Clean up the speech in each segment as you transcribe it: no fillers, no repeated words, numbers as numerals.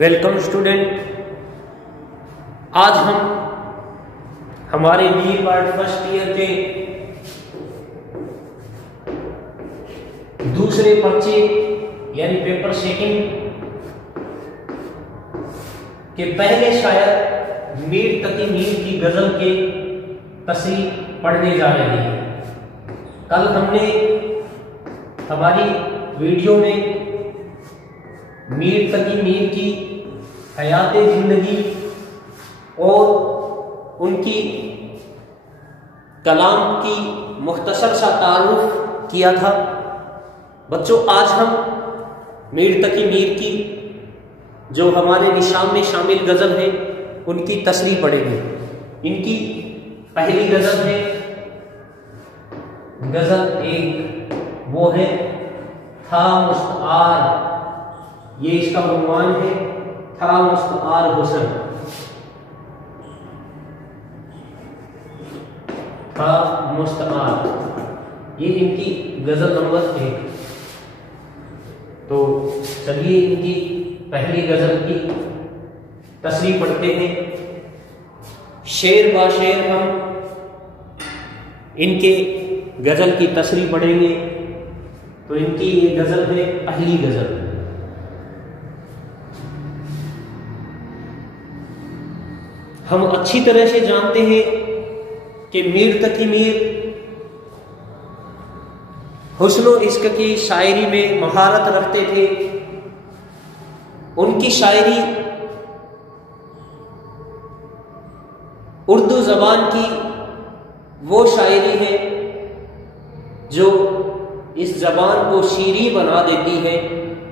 Welcome student. आज हम हमारे बी पार्ट फर्स्ट ईयर के दूसरे पर्चे यानी पेपर सेकंड के पहले शायर मीर तकी मीर की गजल के तस्रीर पढ़ने जा रहे हैं। कल हमने हमारी वीडियो में मीर तकी मीर की हयाते जिंदगी और उनकी कलाम की मुख्तसर सा तारुफ किया था। बच्चों, आज हम मीर तकी मीर की जो हमारे निशान में शामिल गज़ल है उनकी तस्रीर पढ़ेंगे। इनकी पहली गज़ल है गज़ल एक, वो है था मुस्तआर। ये इसका उन्वान है, था मुस्तआर हुस्न। था मुस्तआर, ये इनकी गज़ल नंबर 1। तो चलिए इनकी पहली गज़ल की तस्रीर पढ़ते हैं। शेर बा शेर हम इनके गज़ल की तस्रीर पढ़ेंगे। तो इनकी ये गज़ल है, पहली गज़ल। हम अच्छी तरह से जानते हैं कि मीर तकी मीर हुस्न इश्क की शायरी में महारत रखते थे। उनकी शायरी उर्दू ज़बान की वो शायरी है जो इस ज़बान को शीरी बना देती है,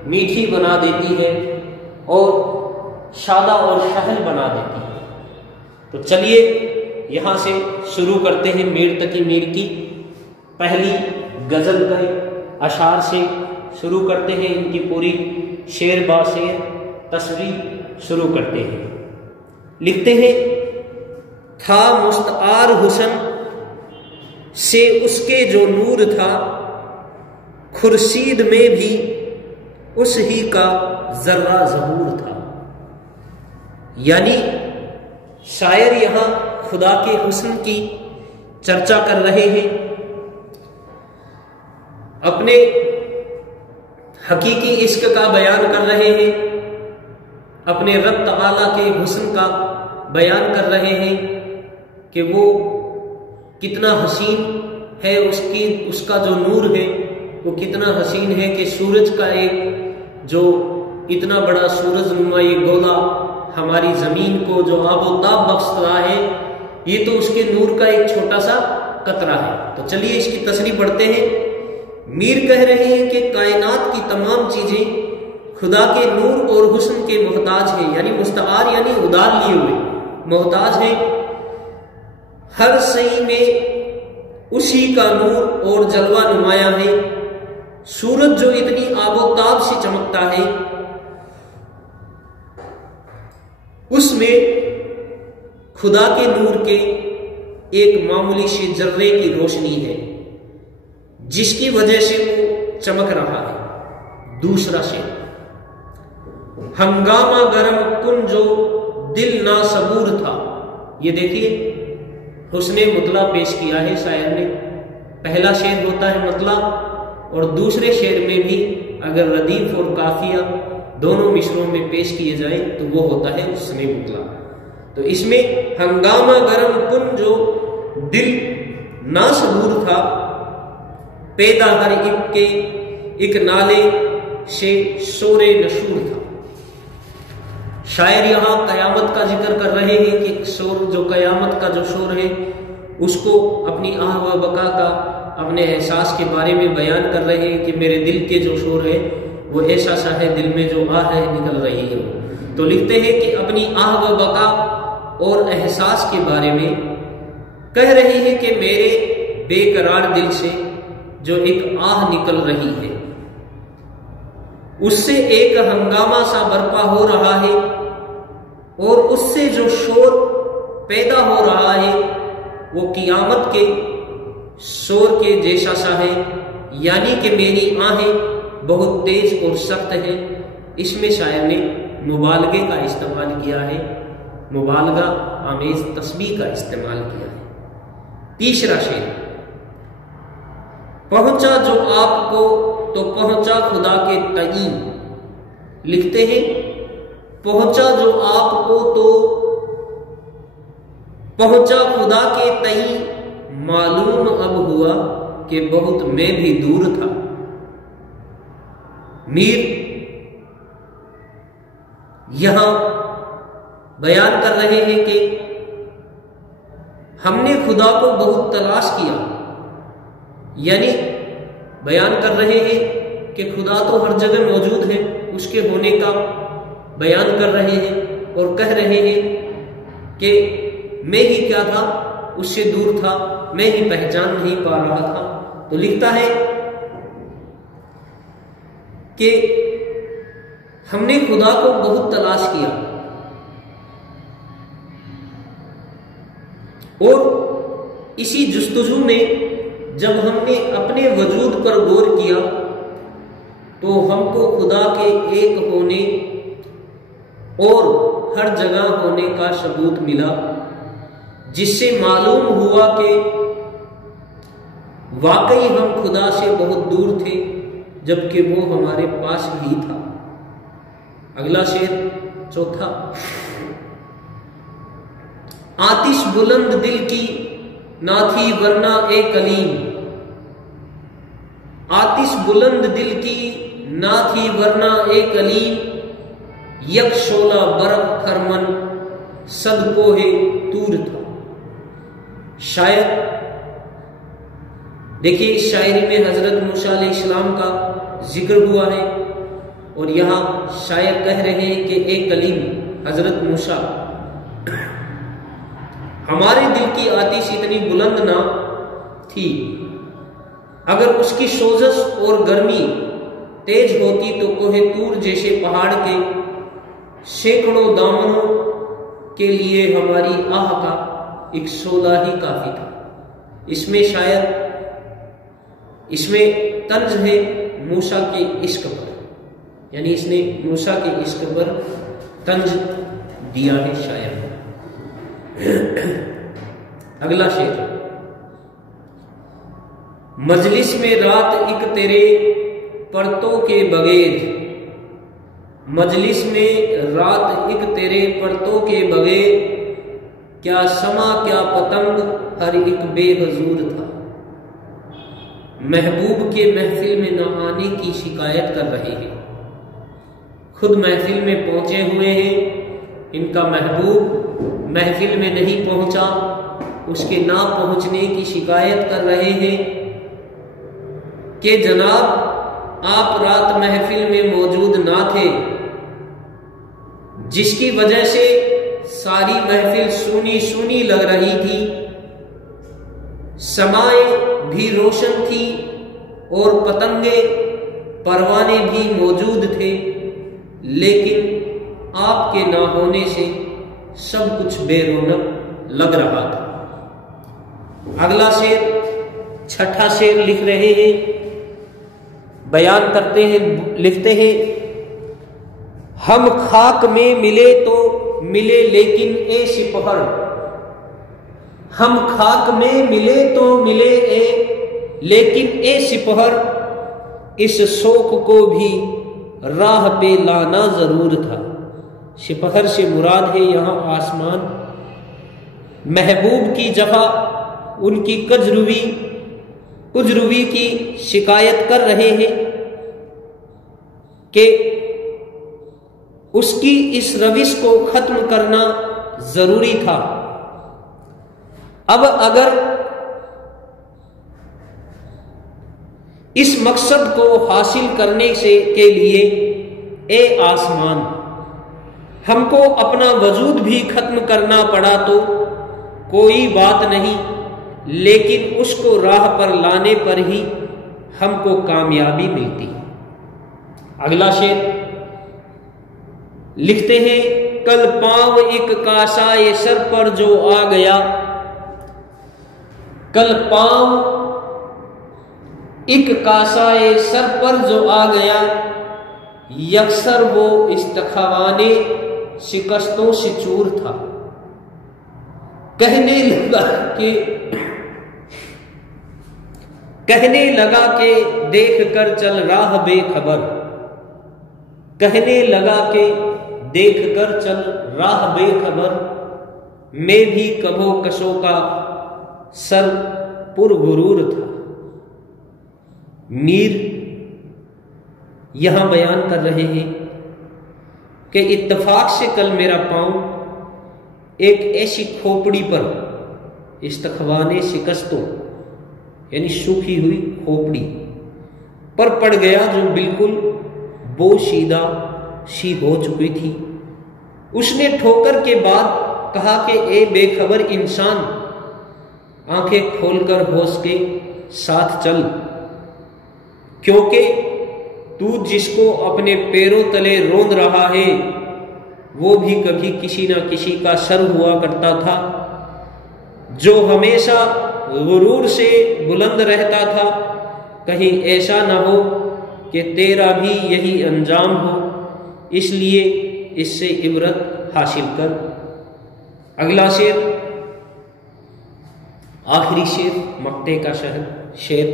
मीठी बना देती है और शादा और शहल बना देती है। तो चलिए यहाँ से शुरू करते हैं मीर तकी मीर की पहली गज़ल के अशार से शुरू करते हैं। इनकी पूरी शेर बा शेर तस्वीर शुरू करते हैं। लिखते हैं, था मुस्तआर हुस्न से उसके जो नूर था, खुर्शीद में भी उस ही का जर्रा ज़हूर था। यानी शायर यहां खुदा के हुस्न की चर्चा कर रहे हैं, अपने हकीकी इश्क का बयान कर रहे हैं, अपने रब तआला के हुस्न का बयान कर रहे हैं कि वो कितना हसीन है, उसका जो नूर है वो कितना हसीन है कि सूरज का एक जो इतना बड़ा सूरज नुमा ये गोला हमारी जमीन को जो आबोताब बख्श रहा है, ये तो उसके नूर का एक छोटा सा कतरा है। तो चलिए इसकी तस्रीर पढ़ते हैं। मीर कह रहे हैं कि कायनात की तमाम चीजें खुदा के नूर और हुस्न के मोहताज है, यानी मुस्तआर यानी उधार लिए हुए मोहताज है। हर सही में उसी का नूर और जलवा नुमाया है। सूरज जो इतनी आबोताब से चमकता है, उसमें खुदा के नूर के एक मामूली से जर्रे की रोशनी है जिसकी वजह से वो चमक रहा है। दूसरा शेर, हंगामा गरम कुन जो दिल ना सबूर था। ये देखिए हुस्ने मुतला पेश किया है शायर ने। पहला शेर होता है मतला और दूसरे शेर में भी अगर रदीफ और काफिया दोनों मिसरों में पेश किए जाए तो वो होता है हुस्ने मुतला। तो इसमें हंगामा गरम कुन जो दिल ना सबूर था, पैदा हर एक नाले से शोरे नशूर था। शायर यहाँ कयामत का जिक्र कर रहे हैं कि शोर जो कयामत का जो शोर है उसको अपनी आह व बका का अपने एहसास के बारे में बयान कर रहे हैं कि मेरे दिल के जो शोर है वो ऐसा सा है, दिल में जो आह है निकल रही है। तो लिखते हैं कि अपनी आह व बका और एहसास के बारे में कह रही है कि मेरे बेकरार दिल से जो एक आह निकल रही है, उससे एक हंगामा सा बर्पा हो रहा है और उससे जो शोर पैदा हो रहा है वो कियामत के शोर के जैसा सा है। यानी कि मेरी आहें बहुत तेज और सख्त है। इसमें शायर ने मुबालगे का इस्तेमाल किया है, मुबालगा आमेज तस्बीह का इस्तेमाल किया है। तीसरा शेर, पहुंचा जो आपको तो पहुंचा खुदा के तई। लिखते हैं पहुंचा जो आपको तो पहुंचा खुदा के तई, मालूम अब हुआ कि बहुत मैं भी दूर था। मीर यहां बयान कर रहे हैं कि हमने खुदा को बहुत तलाश किया, यानी बयान कर रहे हैं कि खुदा तो हर जगह मौजूद है, उसके होने का बयान कर रहे हैं और कह रहे हैं कि मैं ही क्या था, उससे दूर था, मैं ही पहचान नहीं पा रहा था। तो लिखता है कि हमने खुदा को बहुत तलाश किया और इसी जुस्तजू में जब हमने अपने वजूद पर गौर किया तो हमको खुदा के एक होने और हर जगह होने का सबूत मिला, जिससे मालूम हुआ कि वाकई हम खुदा से बहुत दूर थे, जबकि वो हमारे पास ही था। अगला शेर चौथा, आतिश बुलंद दिल की ना थी वरना ए कलीम। आतिश बुलंद दिल की ना थी वरना ए कलीम, यक शोला बर्फ खरमन सदको है तूर था। शायर देखिए, इस शायरी में हजरत मूसा अलैहिस्सलाम का जिक्र हुआ है और यहां शायर कह रहे हैं कि ए कलीम हजरत मूसा, हमारे दिल की आतिश इतनी बुलंद ना थी, अगर उसकी सोजश और गर्मी तेज होती तो कोहे तूर जैसे पहाड़ के सैकड़ों दामनों के लिए हमारी आह का एक शोला ही काफी था। इसमें शायद इसमें तंज है मूसा के इश्क पर, यानी इसने मूसा के इश्क पर तंज दिया है शायर। अगला शेर, मजलिस में रात एक तेरे परतों के बगैर। मजलिस में रात एक तेरे परतों के बगैर, क्या समा क्या पतंग हर एक बेहजूर था। महबूब के महफिल में न आने की शिकायत कर रहे हैं, खुद महफिल में पहुंचे हुए हैं, इनका महबूब महफिल में नहीं पहुंचा, उसके ना पहुंचने की शिकायत कर रहे हैं कि जनाब आप रात महफिल में मौजूद ना थे, जिसकी वजह से सारी महफिल सूनी सूनी लग रही थी, समाएं भी रोशन थी और पतंगे परवाने भी मौजूद थे, लेकिन आपके ना होने से सब कुछ बेरौनक लग रहा था। अगला शेर, छठा शेर लिख रहे हैं, बयान करते हैं, लिखते हैं, हम खाक में मिले तो मिले लेकिन ए सिपहर। हम खाक में मिले तो मिले लेकिन ए सिपहर, इस शोक को भी राह पे लाना जरूर था। सिपहर से मुराद है यहाँ आसमान। महबूब की जगह उनकी कुजरुवी की शिकायत कर रहे हैं कि उसकी इस रविश को खत्म करना जरूरी था। अब अगर इस मकसद को हासिल करने के लिए ए आसमान हमको अपना वजूद भी खत्म करना पड़ा तो कोई बात नहीं, लेकिन उसको राह पर लाने पर ही हमको कामयाबी मिलती। अगला शेर लिखते हैं, कल पांव एक कासाए सर पर जो आ गया। कल पांव एक कासाए सर पर जो आ गया, यकसर वो इस्तखवाने शिकस्तों से चूर था। कहने लगा के देख कर चल राह बेखबर, कहने लगा के देख कर चल राह बेखबर, मैं भी कभो कशों का सर पुरगुरूर था। मीर यहां बयान कर रहे हैं कि इत्तेफाक से कल मेरा पांव एक ऐसी खोपड़ी पर इस्तखवाने शिकस्तों यानी सूखी हुई खोपड़ी पर पड़ गया जो बिल्कुल बोशीदा सी हो चुकी थी। उसने ठोकर के बाद कहा कि ए बेखबर इंसान, आंखें खोलकर होश के साथ चल, क्योंकि तू जिसको अपने पैरों तले रोंद रहा है वो भी कभी किसी ना किसी का सर हुआ करता था, जो हमेशा गुरूर से बुलंद रहता था। कहीं ऐसा ना हो कि तेरा भी यही अंजाम हो, इसलिए इससे इबरत हासिल कर। अगला शेर, आखिरी शेर मक्ते का शेर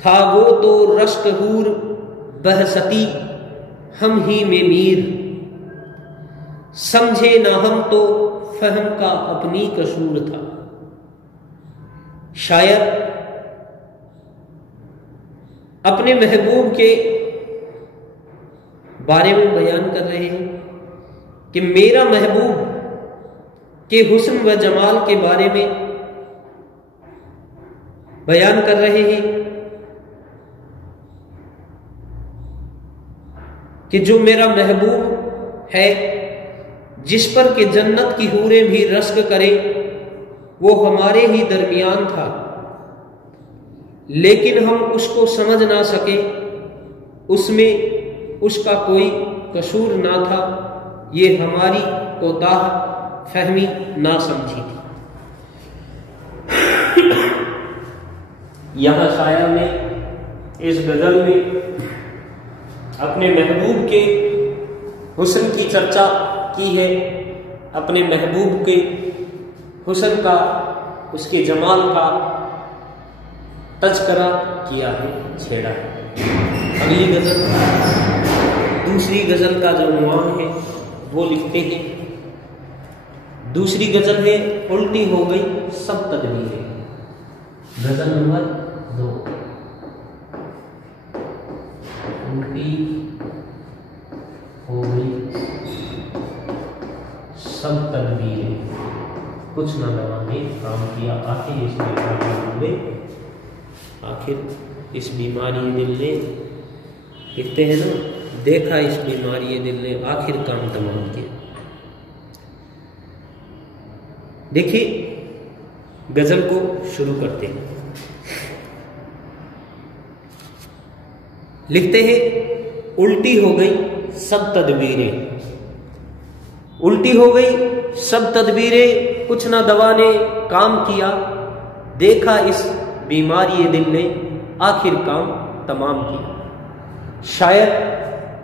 था। वो तो रश्क हूर बहसती हम ही में मीर, समझे ना हम तो फहम का अपनी कसूर था। शायर अपने महबूब के बारे में बयान कर रहे हैं कि मेरा महबूब के हुस्न व जमाल के बारे में बयान कर रहे हैं कि जो मेरा महबूब है, जिस पर कि जन्नत की हूरें भी रश्क करें, वो हमारे ही दरमियान था, लेकिन हम उसको समझ ना सके, उसमें उसका कोई कसूर ना था, ये हमारी कोताह फहमी ना समझी थी। यहां शायर ने इस गजल में अपने महबूब के हुस्न की चर्चा की है, अपने महबूब के हुस्न का, उसके जमाल का तज़किरा किया है, छेड़ा है। अगली गजल, दूसरी गजल का जो उन्वान है वो लिखते हैं। दूसरी गजल है उल्टी हो गई सब तदबीरें। गजल नंबर 2। उल्टी हो गई सब तदबीरें, कुछ ना दवा ने काम किया, आखिर इस बीमारी में, आखिर इस बीमारी दिल ने, लिखते हैं ना, देखा इस बीमारी दिल ने आखिर काम तमाम किया। देखिए गजल को शुरू करते हैं। लिखते हैं उल्टी हो गई सब तदबीरें, उल्टी हो गई सब तदबीरें, कुछ ना दवा ने काम किया, देखा इस बीमारी दिल ने आखिर काम तमाम किया। शायर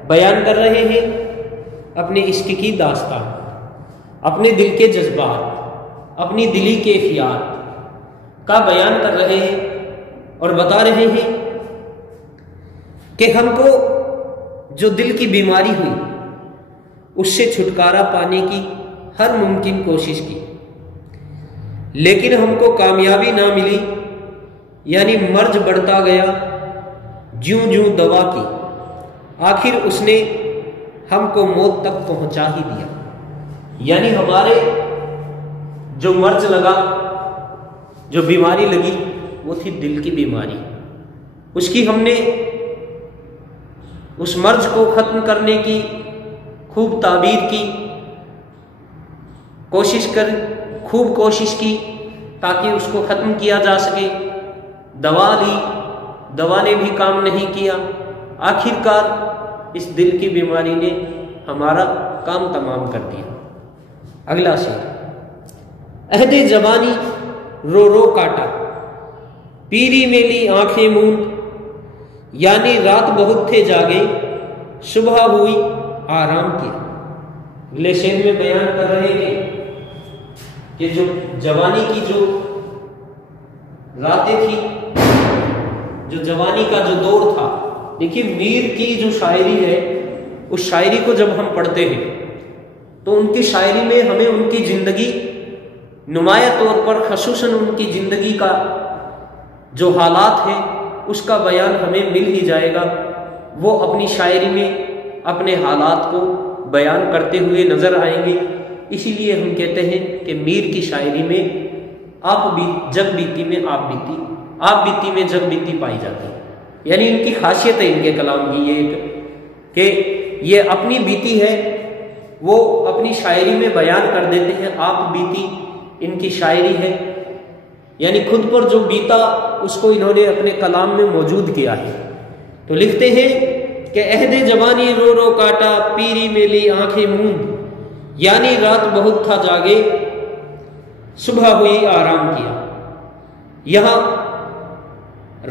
बयान कर रहे हैं अपने इश्क की दास्तान, अपने दिल के जज्बात, अपनी दिली कैफियत का बयान कर रहे हैं और बता रहे हैं कि हमको जो दिल की बीमारी हुई उससे छुटकारा पाने की हर मुमकिन कोशिश की, लेकिन हमको कामयाबी ना मिली, यानी मर्ज बढ़ता गया ज्यों ज्यों दवा की, आखिर उसने हमको मौत तक पहुंचा ही दिया। यानी हमारे जो मर्ज लगा, जो बीमारी लगी, वो थी दिल की बीमारी। उसकी हमने उस मर्ज को खत्म करने की खूब ताबीर की, खूब कोशिश की ताकि उसको खत्म किया जा सके। दवा ली, दवा ने भी काम नहीं किया, आखिरकार इस दिल की बीमारी ने हमारा काम तमाम कर दिया। अगला शेर, अहदे जवानी रो रो काटा, पीरी मेली आंखें मूंद, यानी रात बहुत थे जागे, सुबह हुई आराम किया। अगले शेर में बयान कर रहे हैं कि जो जवानी की जो रातें थी, जो जवानी का जो दौर था, देखिए मीर की जो शायरी है, उस शायरी को जब हम पढ़ते हैं तो उनकी शायरी में हमें उनकी जिंदगी नुमाया तौर पर खसूसन उनकी जिंदगी का जो हालात है उसका बयान हमें मिल ही जाएगा। वो अपनी शायरी में अपने हालात को बयान करते हुए नजर आएंगे। इसीलिए हम कहते हैं कि मीर की शायरी में जग बीती में आप बीती में जग बीती पाई जाती है। यानी इनकी खासियत है इनके कलाम की ये कि ये अपनी बीती है वो अपनी शायरी में बयान कर देते हैं। आप बीती इनकी शायरी है, यानी खुद पर जो बीता उसको इन्होंने अपने कलाम में मौजूद किया है। तो लिखते हैं कि अहदे जवानी रो रो काटा, पीरी में ली आंखें मूंद, यानी रात बहुत था जागे, सुबह हुई आराम किया। यहां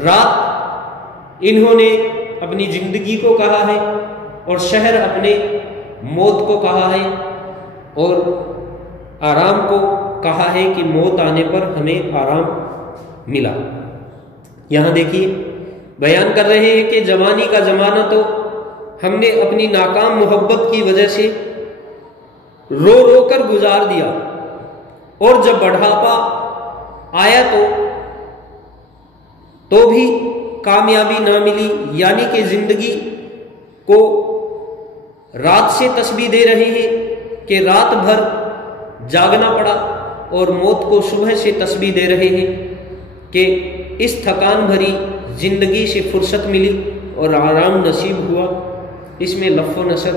रात इन्होंने अपनी जिंदगी को कहा है और शहर अपने मौत को कहा है, और आराम को कहा है कि मौत आने पर हमें आराम मिला। यहां देखिए बयान कर रहे हैं कि जवानी का जमाना तो हमने अपनी नाकाम मोहब्बत की वजह से रो रो कर गुजार दिया, और जब बढ़ापा आया तो भी कामयाबी ना मिली। यानी कि जिंदगी को रात से तस्बीह दे रहे हैं कि रात भर जागना पड़ा, और मौत को सुबह से तस्बीह दे रहे हैं कि इस थकान भरी जिंदगी से फुर्सत मिली और आराम नसीब हुआ। इसमें लफ़्ज़ नसर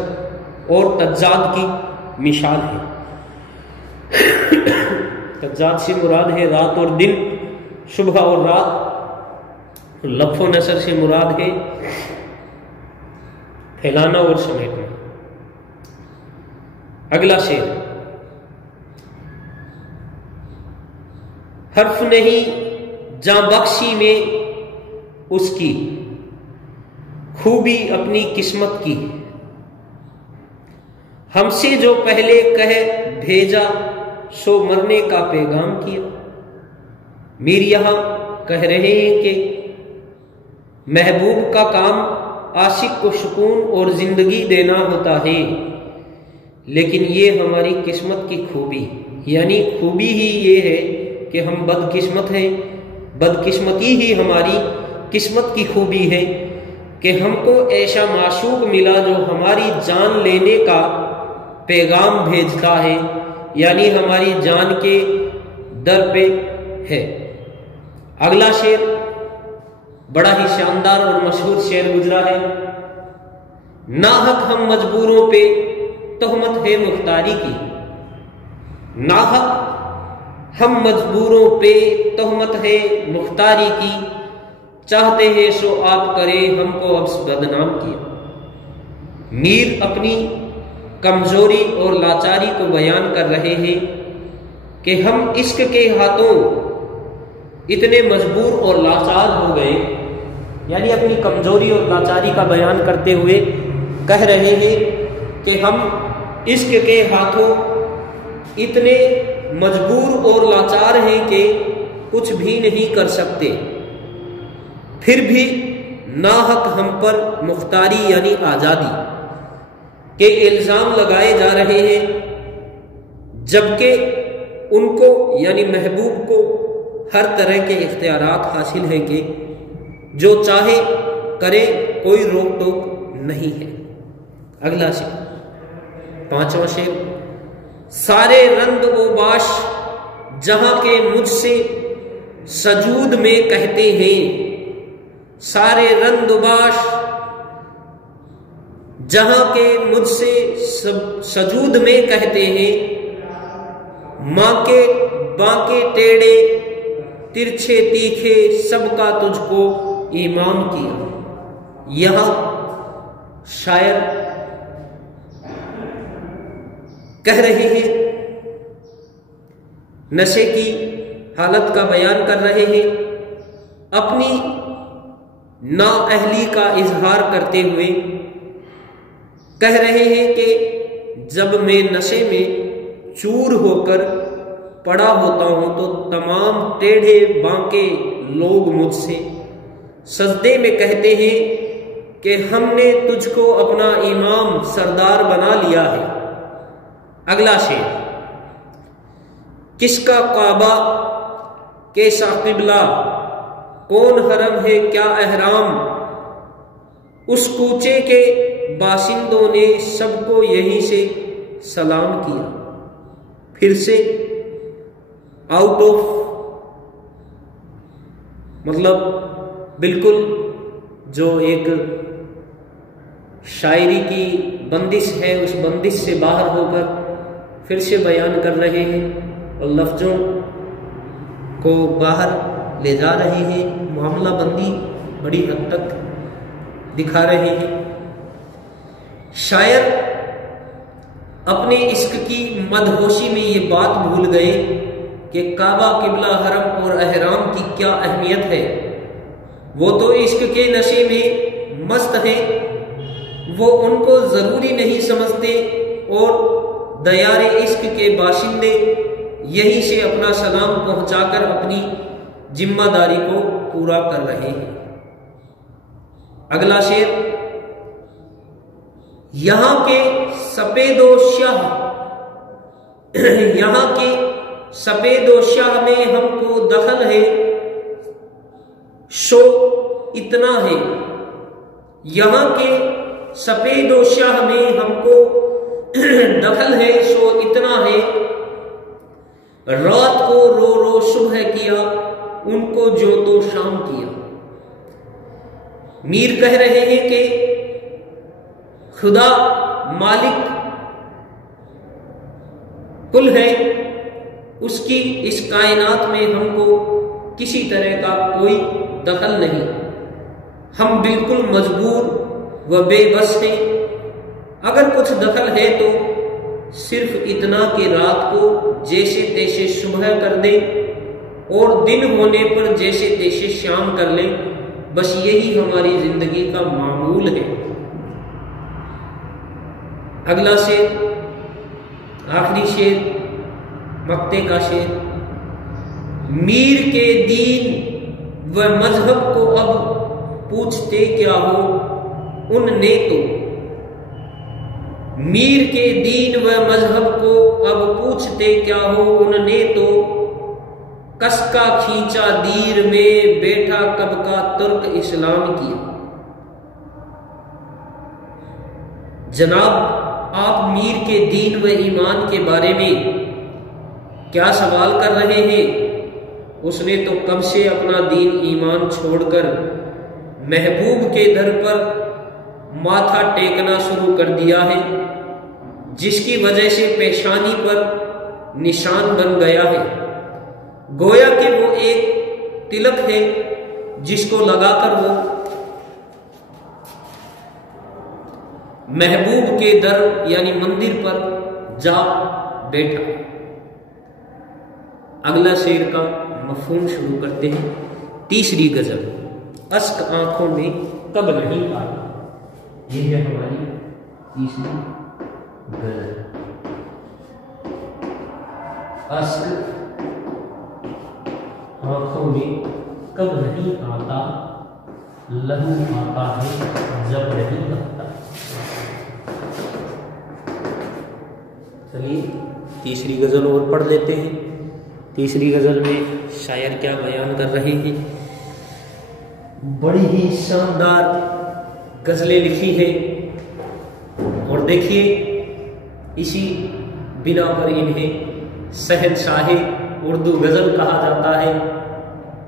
और तज्जाद की मिसाल है। तज्जाद से मुराद है रात और दिन, सुबह और रात। लफ़्ज़ नसर से मुराद है फैलाना और समेटना। अगला शेर, हर्फ नहीं जां बख्शी में उसकी, खूबी अपनी किस्मत की, हमसे जो पहले कह भेजा सो मरने का पैगाम किया। मीर यहां कह रहे हैं कि महबूब का काम आशिक को सुकून और जिंदगी देना होता है, लेकिन ये हमारी किस्मत की खूबी, यानी खूबी ही ये है कि हम बदकिस्मत हैं। बदकिस्मती ही हमारी किस्मत की खूबी है कि हमको ऐसा माशूक मिला जो हमारी जान लेने का पैगाम भेजता है, यानी हमारी जान के दर पे है। अगला शेर बड़ा ही शानदार और मशहूर शेर गुजरा है, नाहक हम मजबूरों पे तोहमत है मुख्तारी की। नाहक हम मजबूरों पे तोहमत है मुख्तारी की, चाहते हैं सो आप करे हमको अब बदनाम किया। मीर अपनी कमजोरी और लाचारी को बयान कर रहे हैं कि हम इश्क के हाथों इतने मजबूर और लाचार हो गए, यानी अपनी कमजोरी और लाचारी का बयान करते हुए कह रहे हैं कि हम इश्क के हाथों इतने मजबूर और लाचार हैं कि कुछ भी नहीं कर सकते, फिर भी नाहक हम पर मुख्तारी यानी आज़ादी के इल्ज़ाम लगाए जा रहे हैं, जबकि उनको यानी महबूब को हर तरह के इख्तियारात हासिल हैं कि जो चाहे करे, कोई रोक टोक नहीं है। अगला शेर, पांचवा शेर, सारे रंद ओ बाश जहां के मुझसे सजूद में कहते हैं, सारे रंद बाश जहां के मुझसे सजूद में कहते हैं, मां के बांके टेढ़े तिरछे तीखे सबका तुझको इमाम किया। यहां शायर कह रहे हैं, नशे की हालत का बयान कर रहे हैं, अपनी नाअहली का इजहार करते हुए कह रहे हैं कि जब मैं नशे में चूर होकर पड़ा होता हूं तो तमाम टेढ़े बांके लोग मुझसे सजदे में कहते हैं कि हमने तुझको अपना इमाम सरदार बना लिया है। अगला शेर, किसका काबा कैसा किबला, कौन हरम है क्या अहराम, उस कूचे के बाशिंदों ने सबको यहीं से सलाम किया। फिर से आउट ऑफ मतलब बिल्कुल जो एक शायरी की बंदिश है उस बंदिश से बाहर होकर फिर से बयान कर रहे हैं और लफ्जों को बाहर ले जा रहे हैं, मामला बंदी बड़ी हद तक दिखा रहे हैं। शायर अपने इश्क की मदहोशी में ये बात भूल गए कि काबा, किबला, हरम और अहराम की क्या अहमियत है। वो तो इश्क के नशे में मस्त हैं, वो उनको जरूरी नहीं समझते और दयारे इश्क के बाशिंदे यहीं से अपना सलाम पहुंचाकर अपनी जिम्मेदारी को पूरा कर रहे हैं। अगला शेर, यहां के सफेदोशाह, यहां के सफेदोशाह में हमको दखल है, शो इतना है। यहां के सफेदोशाह में हमको दखल है, शो इतना है। रात को रो रो सुबह किया, उनको जो तो शाम किया। मीर कह रहे हैं कि खुदा मालिक कुल है, उसकी इस कायनात में हमको किसी तरह का कोई दखल नहीं। हम बिल्कुल मजबूर व बेबस हैं। अगर कुछ दखल है तो सिर्फ इतना कि रात को जैसे तैसे सुबह कर दे और दिन होने पर जैसे तैसे शाम कर ले, बस यही हमारी जिंदगी का मामूल है। अगला शेर, आखिरी शेर, मक्ते का शेर, मीर के दीन व मजहब को अब पूछते क्या हो उनने तो, मीर के दीन व मजहब को अब पूछते क्या हो उनने तो, कसका खींचा दीर में बैठा कब का तुर्क इस्लाम किया। जनाब, आप मीर के दीन व ईमान के बारे में क्या सवाल कर रहे हैं? उसने तो कब से अपना दीन ईमान छोड़कर महबूब के दर पर माथा टेकना शुरू कर दिया है, जिसकी वजह से पेशानी पर निशान बन गया है। गोया कि वो एक तिलक है जिसको लगाकर वो महबूब के दर यानी मंदिर पर जा बैठा। अगला शेर का मफहूम शुरू करते हैं। तीसरी गजल, अश्क आंखों में कब नहीं आया। ये है हमारी तीसरी गजल। अश्क आंखों में कब नहीं आता, लहू आता है जब नहीं आता। चलिए तीसरी गजल और पढ़ लेते हैं। तीसरी गजल में शायर क्या बयान कर रहे हैं। बड़ी ही शानदार गजलें लिखी है और देखिए इसी बिना पर इन्हें शहंशाहे उर्दू गजल कहा जाता है,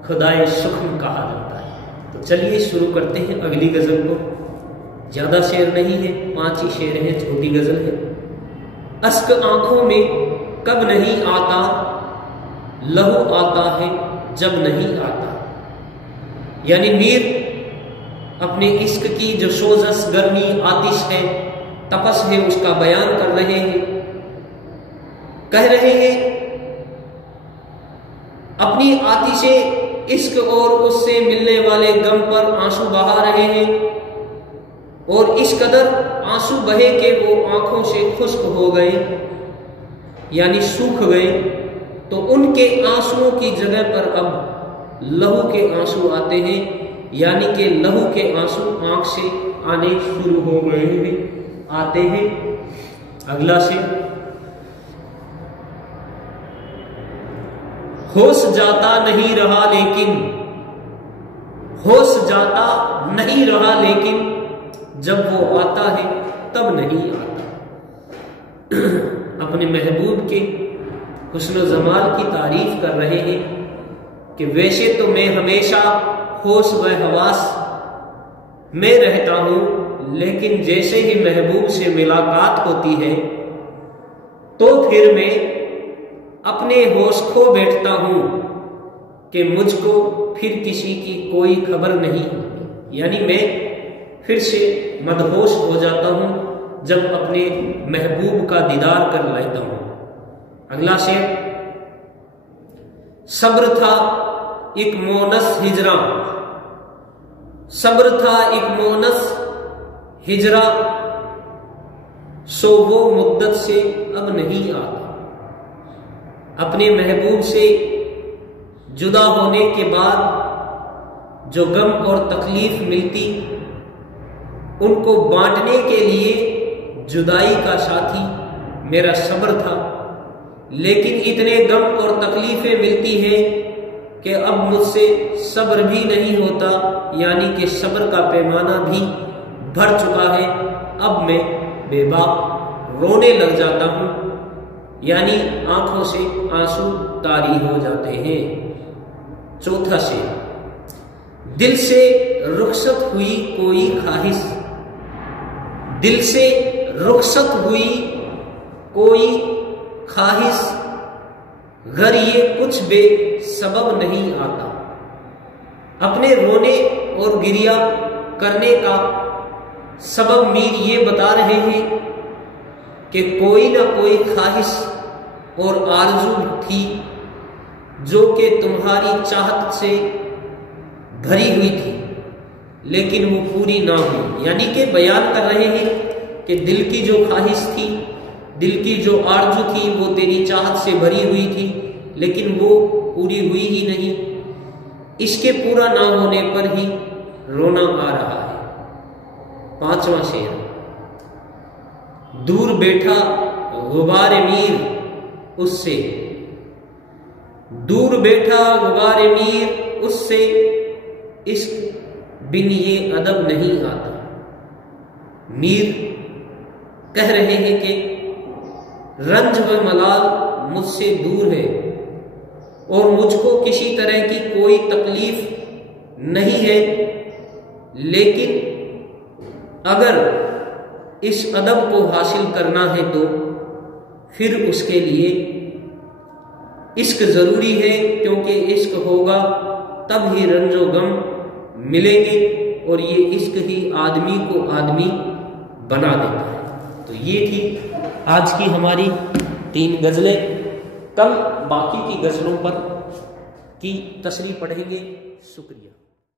खुदाए सुख्म कहा जाता है। तो चलिए शुरू करते हैं अगली गजल को। ज्यादा शेर नहीं है, 5 ही शेर हैं, छोटी गजल है। अश्क आंखों में कब नहीं आता, लहू आता है जब नहीं आता। यानी मीर अपने इश्क की जो सोजस, गर्मी, आतिश है, तपस है, उसका बयान कर रहे हैं। कह रहे हैं अपनी आतिशे इश्क और उससे मिलने वाले गम पर आंसू बहा रहे हैं। और इस कदर आंसू बहे कि वो आंखों से खुश्क हो गए, यानी सूख गए, तो उनके आंसुओं की जगह पर अब लहू के आंसू आते हैं, यानी कि लहू के आंसू आंख से आने शुरू हो गए हैं, आते हैं। अगला शेर, होश जाता नहीं रहा लेकिन, होश जाता नहीं रहा लेकिन जब वो आता है तब नहीं आता। अपने महबूब के हुस्न जमाल की तारीफ कर रहे हैं कि वैसे तो मैं हमेशा होश व हवास में रहता हूं, लेकिन जैसे ही महबूब से मुलाकात होती है तो फिर मैं अपने होश खो बैठता हूं कि मुझको फिर किसी की कोई खबर नहीं होती, यानी मैं फिर से मदहोश हो जाता हूं जब अपने महबूब का दीदार कर लेता हूं। अगला शेर, सब्र था एक मोनस हिजरा, सब्र था एक मोनस हिजरा, सो वो मुद्दत से अब नहीं आता। अपने महबूब से जुदा होने के बाद जो गम और तकलीफ मिलती, उनको बांटने के लिए जुदाई का साथी मेरा सब्र था, लेकिन इतने गम और तकलीफें मिलती हैं कि अब मुझसे सब्र भी नहीं होता, यानी कि सब्र का पैमाना भी भर चुका है। अब मैं बेबाक रोने लग जाता हूं, यानी आंखों से आंसू तारी हो जाते हैं। चौथा शेर, दिल से रुखसत हुई कोई ख्वाहिश, दिल से रुखसत हुई कोई ख्वाहिश, घर ये कुछ बेसबब नहीं आता। अपने रोने और गिरिया करने का सबब मीर ये बता रहे हैं कि कोई ना कोई ख्वाहिश और आरज़ू थी जो कि तुम्हारी चाहत से भरी हुई थी, लेकिन वो पूरी ना हुई। यानी कि बयान कर रहे हैं कि दिल की जो ख्वाहिश थी, दिल की जो आरज़ू थी, वो तेरी चाहत से भरी हुई थी, लेकिन वो पूरी हुई ही नहीं। इसके पूरा ना होने पर ही रोना आ रहा है। पांचवा शेर, दूर बैठा गुबार मीर उससे, दूर बैठा गुबार मीर उससे, इश्क बिन ये अदब नहीं आता। मीर कह रहे हैं कि रंज व मलाल मुझसे दूर है और मुझको किसी तरह की कोई तकलीफ नहीं है, लेकिन अगर इस अदब को हासिल करना है तो फिर उसके लिए इश्क जरूरी है, क्योंकि इश्क होगा तब ही रंजो गम मिलेंगे, और ये इश्क ही आदमी को आदमी बना देता है। तो ये थी आज की हमारी 3 गजलें। कल बाकी की गजलों पर की तशरीह पढ़ेंगे। शुक्रिया।